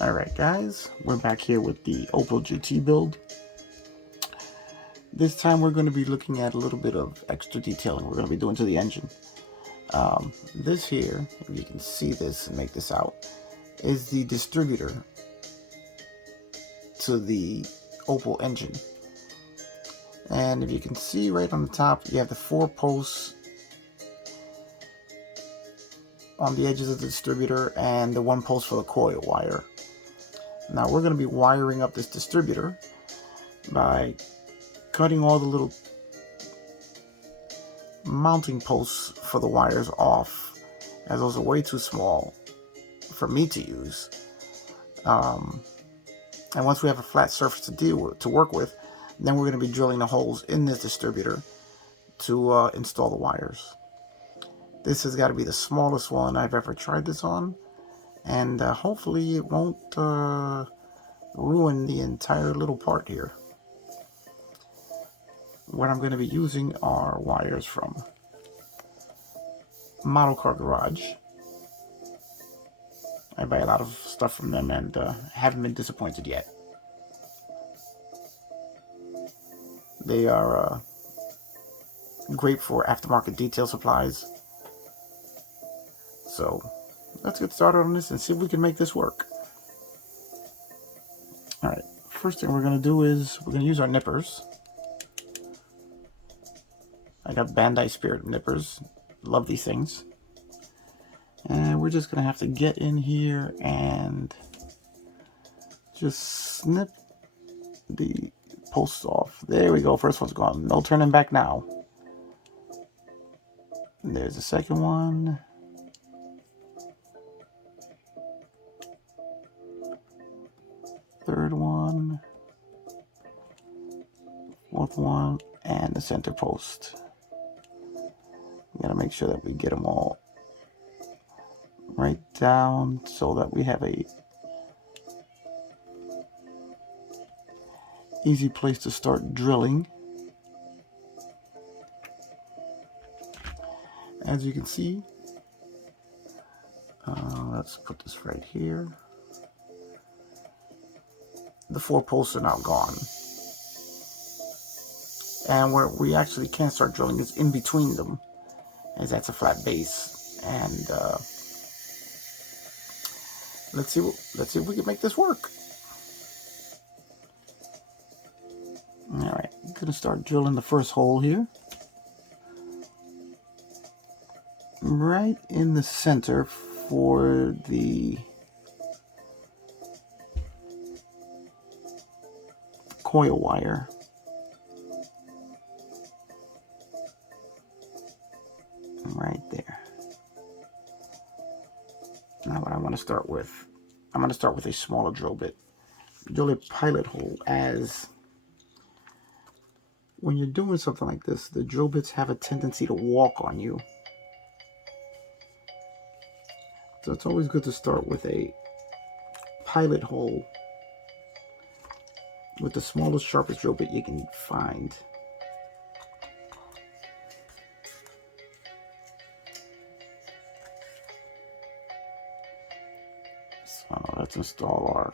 Alright guys, we're back here with the Opel GT build. This time we're going to be looking at a little bit of extra detailing we're going to be doing to the engine. This here, if you can see this and make this out, is the distributor to the Opel engine. And if you can see right on the top, you have the 4 posts on the edges of the distributor and the 1 post for the coil wire. Now we're going to be wiring up this distributor by cutting all the little mounting posts for the wires off, as those are way too small for me to use. And once we have a flat surface to work with, then we're going to be drilling the holes in this distributor to install the wires. This has got to be the smallest one I've ever tried this on, and hopefully it won't ruin the entire little part here. What I'm going to be using are wires from Model Car Garage. I buy a lot of stuff from them and haven't been disappointed yet. They are great for aftermarket detail supplies. So let's get started on this and see if we can make this work. Alright, first thing we're going to do is we're going to use our nippers. I got Bandai Spirit nippers. Love these things. And we're just going to have to get in here and just snip the posts off. There we go. First one's gone. No turning back now. And there's the second one. Third one. Fourth one. And the center post. We gotta make sure that we get them all right down so that we have a easy place to start drilling. As you can see, let's put this right here. The 4 posts are now gone. And where we actually can start drilling is in between them, as that's a flat base. And let's see if we can make this work. Alright, I'm gonna start drilling the first hole here. Right in the center for the coil wire. Right there. Now what I want to start with, I'm going to start with a smaller drill bit. Drill a pilot hole, as when you're doing something like this, the drill bits have a tendency to walk on you. So it's always good to start with a pilot hole with the smallest, sharpest drill bit you can find. So let's install our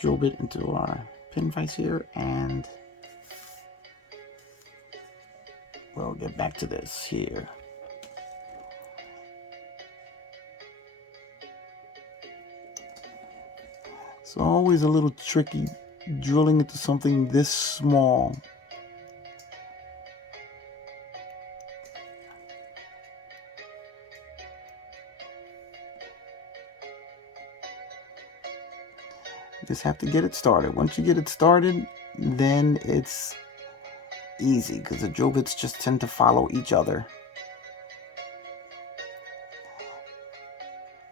drill bit into our pin vise here, and we'll get back to this here. It's always a little tricky drilling into something this small. You just have to get it started. Once you get it started, then it's easy, because the drill bits just tend to follow each other.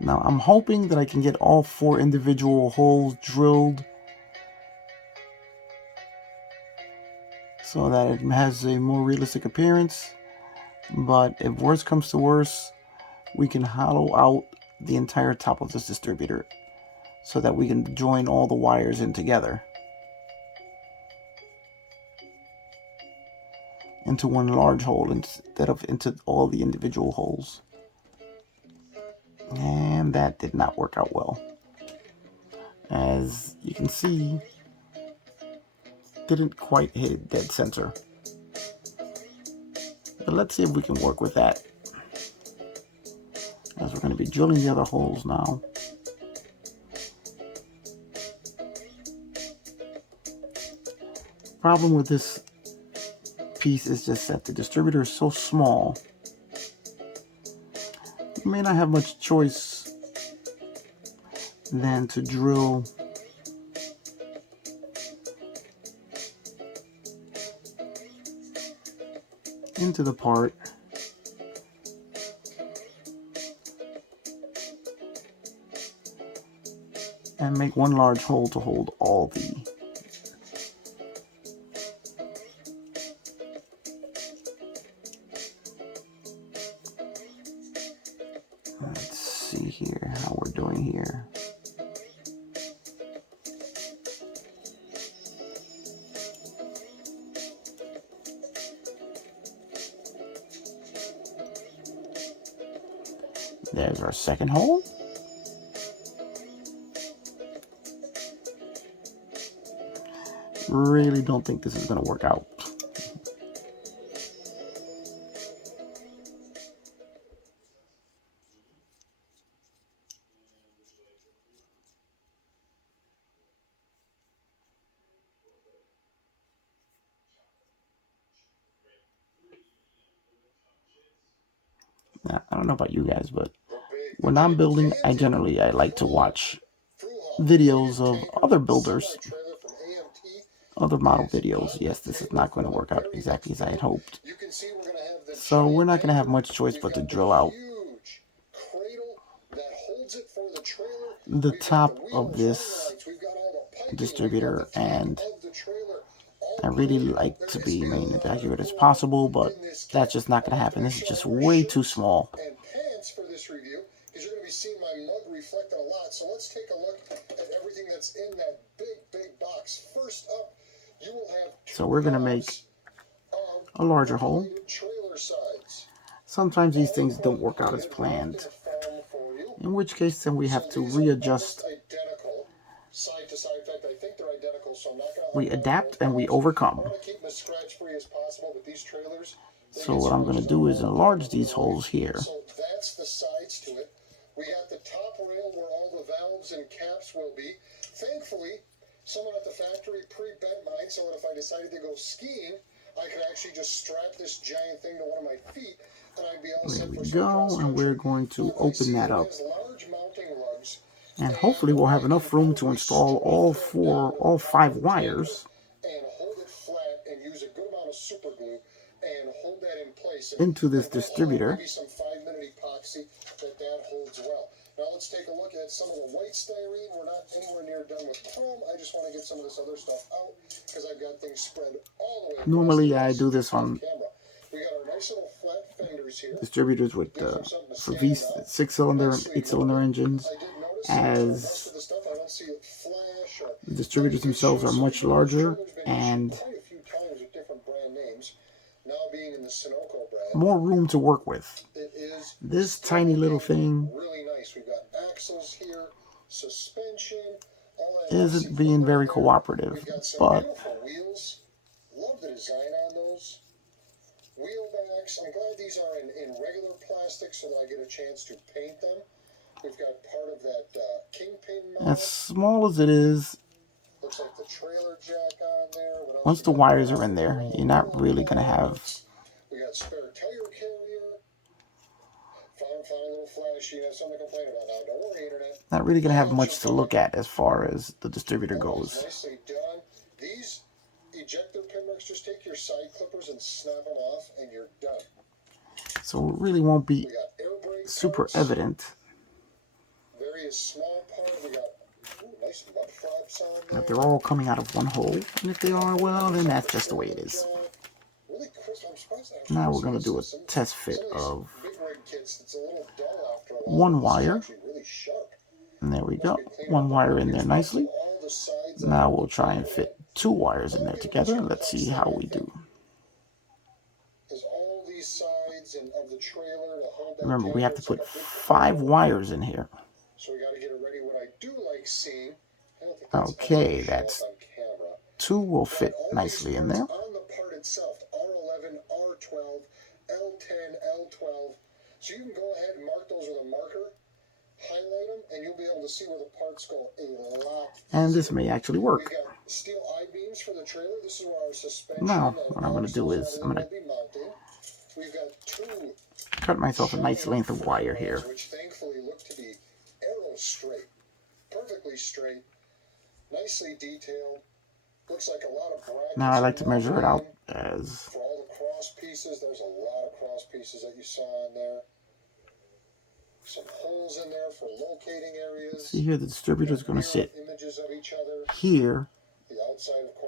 Now I'm hoping that I can get all 4 individual holes drilled so that it has a more realistic appearance. But if worse comes to worse, we can hollow out the entire top of this distributor so that we can join all the wires in together into one large hole instead of into all the individual holes. And that did not work out well. you can see, didn't quite hit dead center. But let's see if we can work with that, as we're going to be drilling the other holes now. Problem with this piece is just that the distributor is so small, you may not have much choice than to drill into the part and make one large hole to hold all the let's see here how we're doing here. There's our second hole. Really don't think this is going to work out. Now, I don't know about you guys, but when I'm building, I like to watch videos of other builders, other model videos. Yes, this is not going to work out exactly as I had hoped. So we're not going to have much choice but to drill out the top of this distributor, and I really like to be made as accurate as possible, but that's just not going to happen. This is just way too small. And pants for this review, because you're going to be seeing my mug reflected a lot. So let's take a look at everything that's in that big box. First up, you will have so we're going to make a larger hole. Sometimes these things don't work out as planned, in which case then we have to readjust. Side to side. In fact, I think they're identical, so I'm not going to. We adapt and we overcome. I want to keep them as scratch free as possible, but these trailers. So what I'm going to do is enlarge these holes here. So that's the sides to it. We got the top rail where all the valves and caps will be. Thankfully, someone at the factory pre-bent mine, so that if I decided to go skiing, I could actually just strap this giant thing to one of my feet, and I'd be all set for some cross country. And we're going to open that up. Large mounting lugs. And hopefully we'll have enough room to install all 5 wires and hold it flat and use a good amount of super glue and hold that in place into this distributor. Maybe some 5-minute epoxy that holds well. Now let's take a look at some of the white styrene. We're not anywhere near done with chrome. I just want to get some of this other stuff out because I've got things spread all the way. Normally I do this on camera. We got our nice little flat fenders here. Distributors with for V6-cylinder and 8-cylinder engines, as the distributors themselves are much larger and more room to work with. This tiny little thing isn't being very cooperative, but love the design on those wheel backs. I'm glad these are in regular plastic so that I get a chance to paint them. We've got part of that kingpin mount. As small as it is, looks like the trailer jack on there. Once the wires are in there, you're not really going to have. We got spare tire carrier. Found a little flashy. You have something to complain about now. Don't worry, internet. Not really going to have much to look at as far as the distributor goes. Nicely done. These ejector pin marks, just take your side clippers and snap them off, and you're done. So it really won't be super evident. Very small part. We got nice mud flaps on there. That they're all coming out of one hole, and if they are, well, then that's just the way it is. Really crisp. I'm surprised now we're going to do a test fit of one wire. And there we go. One wire in there nicely. Now we'll try and fit 2 wires in there together. Let's see how we do. Remember, we have to put 5 wires in here. So we got to get it ready. What I do like seeing, I don't think Okay, that's 2 will fit nicely in there. On the part itself, R11, R12, L10, L12. So you can go ahead and mark those with a marker, highlight them, and you'll be able to see where the parts go a lot easier. And this may actually work. We've got steel I-beams for the trailer. This is where our suspension now what I'm going to do is I'm going to We've got 2 cut myself a nice length of wire here. Which thankfully look to be arrow straight, perfectly straight, nicely detailed. Looks like a lot of brackets. Now I like to measure it out as for all the cross pieces. There's a lot of cross pieces that you saw in there. Some holes in there for locating areas. See here, the distributor is going to sit here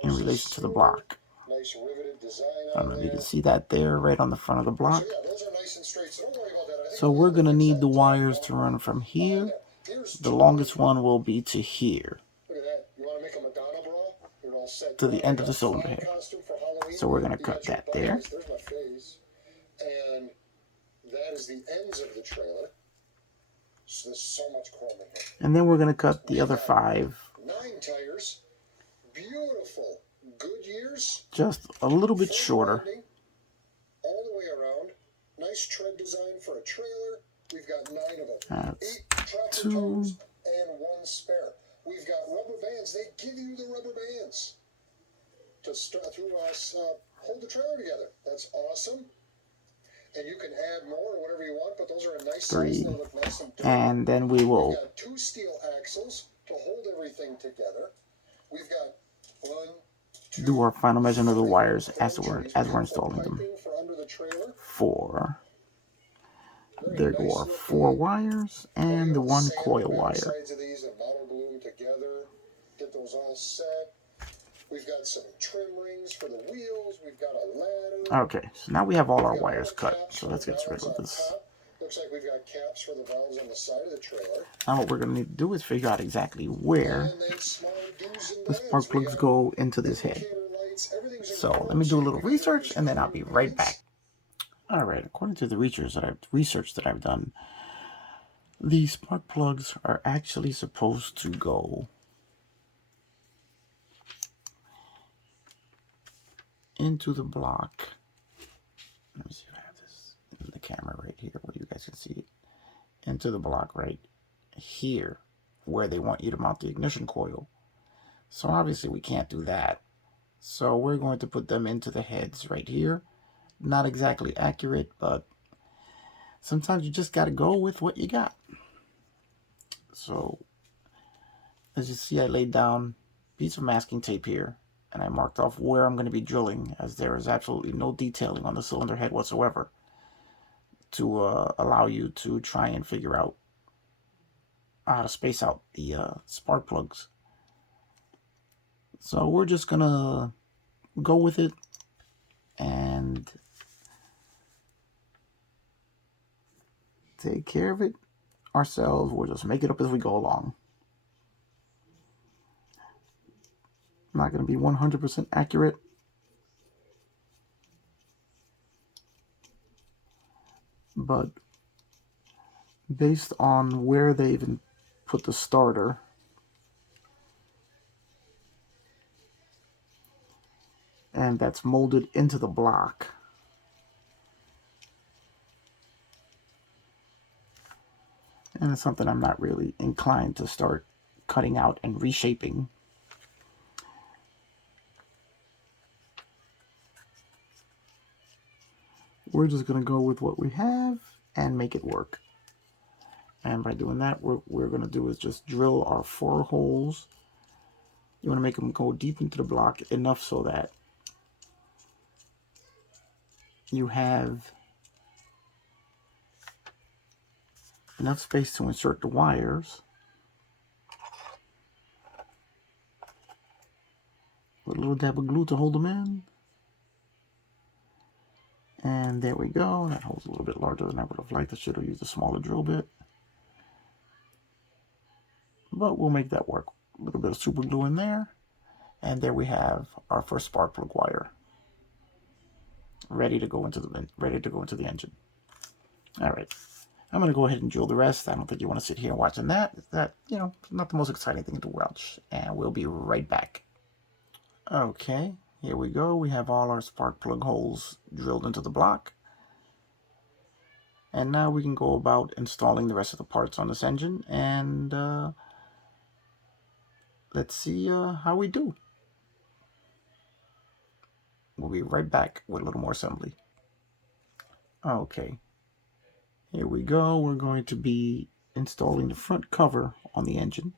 in relation to the block. Nice riveted design. I don't know if you can see that there, right on the front of the block. So yeah, those are nice and straight. So don't worry about that. So we're going to need the wires to run from here. The longest one will be to here. Look at that. You want to make a Madonna bra? You're all set. To the end of the cylinder head. So we're going to cut that there. There's my face. And that is the ends of the trailer. So there's so much chrome in here. And then we're going to cut the other 5. 9 tires. Beautiful. Goodyears. Just a little bit shorter. All the way around. Nice tread design for a trailer. We've got 9 of them. That's 8 tractor 2. tires and 1 spare. We've got rubber bands. They give you the rubber bands to start hold the trailer together. That's awesome. And you can add more or whatever you want, but those are a nice 3. size. They look nice and durable. And then we will We've got 2 steel axles to hold everything together. We've got 1, 2, do our final measurement of the wires as we're installing them. 4. There go our 4 wires and the 1 coil wire. Sides of these and model glue them together. Get those all set. We've got some trim rings for the wheels. We've got a ladder. Okay, so now we have all our wires cut. So let's get rid of this. Looks like we've got caps for the valves on the side of the trailer. Now what we're going to need to do is figure out exactly where the spark plugs go into this head. So let me do a little research and then I'll be right back. Alright, according to the research that I've done, the spark plugs are actually supposed to go into the block. Let me see if I have this in the camera right here where you guys can see it. Into the block right here where they want you to mount the ignition coil. So obviously we can't do that. So we're going to put them into the heads right here. Not exactly accurate, but sometimes you just got to go with what you got. So as you see, I laid down a piece of masking tape here and I marked off where I'm going to be drilling, as there is absolutely no detailing on the cylinder head whatsoever to allow you to try and figure out how to space out the spark plugs. So we're just going to go with it and take care of it ourselves. We'll just make it up as we go along. Not going to be 100% accurate, but based on where they even put the starter, and that's molded into the block, and it's something I'm not really inclined to start cutting out and reshaping. We're just going to go with what we have and make it work. And by doing that, what we're going to do is just drill our 4 holes. You want to make them go deep into the block enough so that you have enough space to insert the wires. Put a little dab of glue to hold them in. And there we go. That hole's a little bit larger than I would have liked. I should have used a smaller drill bit. But we'll make that work. A little bit of super glue in there. And there we have our first spark plug wire. Ready to go into the engine. Alright. I'm going to go ahead and drill the rest. I don't think you want to sit here watching that. That, not the most exciting thing to watch. And we'll be right back. Okay, here we go. We have all our spark plug holes drilled into the block. And now we can go about installing the rest of the parts on this engine. And let's see how we do. We'll be right back with a little more assembly. Okay, here we go. We're going to be installing the front cover on the engine.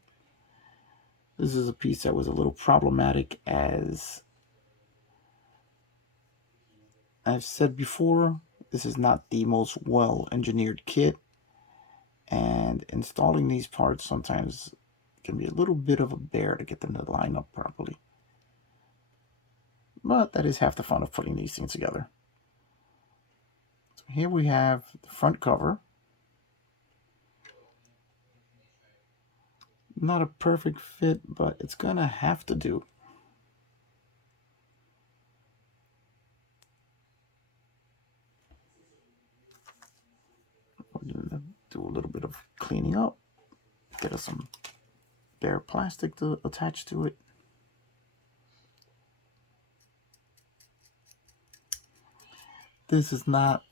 This is a piece that was a little problematic, as I've said before, this is not the most well-engineered kit, and installing these parts sometimes can be a little bit of a bear to get them to line up properly. But that is half the fun of putting these things together. So here we have the front cover. Not a perfect fit, but it's gonna have to do. We're gonna do a little bit of cleaning up, get us some bare plastic to attach to it. This is not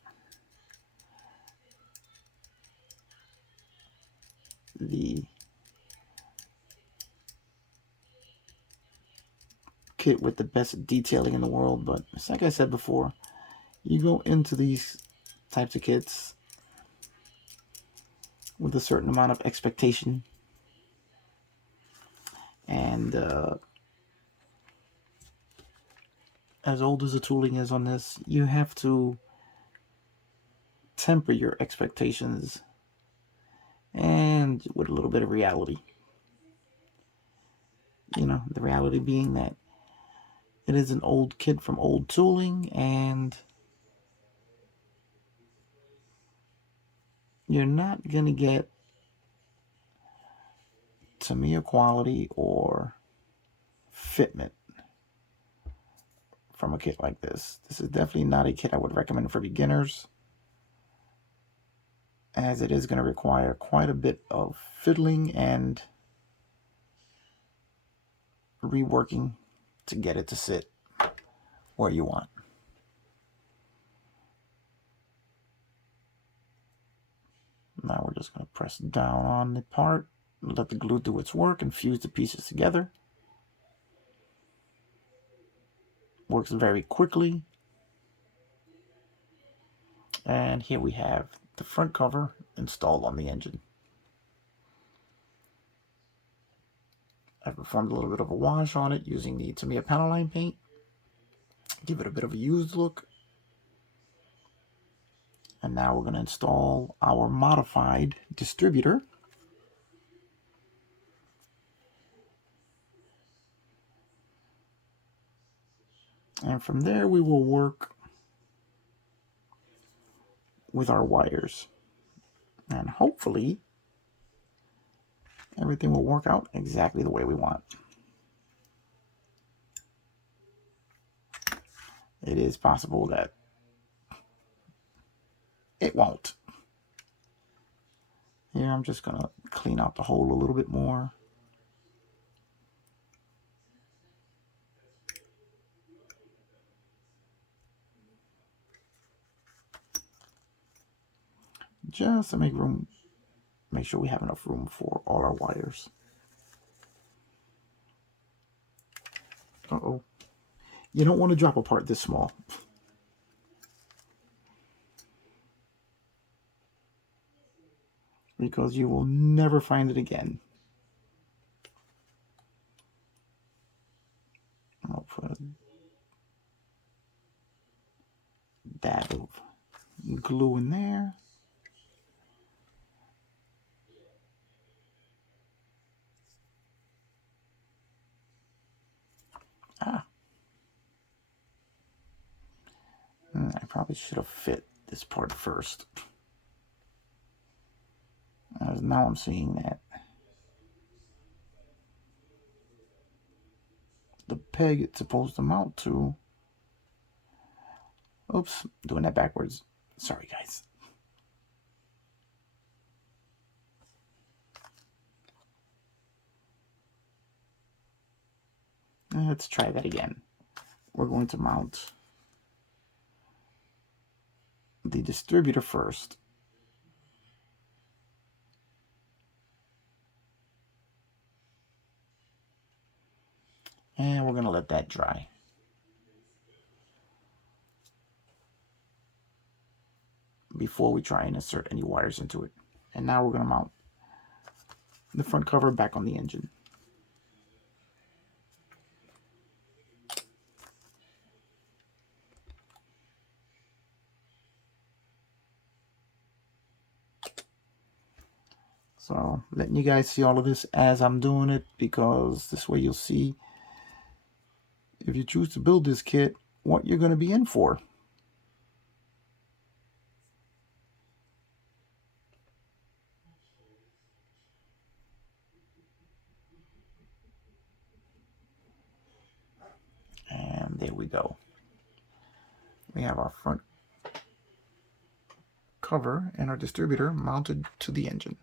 the kit with the best detailing in the world, but it's like I said before, you go into these types of kits with a certain amount of expectation, and as old as the tooling is on this, you have to temper your expectations and with a little bit of reality. The reality being that it is an old kit from old tooling, and you're not going to get Tamiya quality or fitment from a kit like this. This is definitely not a kit I would recommend for beginners, as it is going to require quite a bit of fiddling and reworking to get it to sit where you want. Now we're just going to press down on the part, let the glue do its work, and fuse the pieces together. Works very quickly. And here we have the front cover installed on the engine. I performed a little bit of a wash on it using the Tamiya panel line paint. Give it a bit of a used look. And now we're going to install our modified distributor. And from there we will work with our wires. And hopefully everything will work out exactly the way we want. It is possible that it won't. Here I'm just going to clean out the hole a little bit more. Just to make sure we have enough room for all our wires. Uh-oh. You don't want to drop a part this small. Because you will never find it again. I'll put a dab of glue in there. I probably should have fit this part first. As now I'm seeing that the peg it's supposed to mount to. Oops, doing that backwards. Sorry, guys. Let's try that again. We're going to mount the distributor first. And we're going to let that dry. Before we try and insert any wires into it. And now we're going to mount the front cover back on the engine. So letting you guys see all of this as I'm doing it, because this way you'll see, if you choose to build this kit, what you're going to be in for. And there we go. We have our front cover and our distributor mounted to the engine.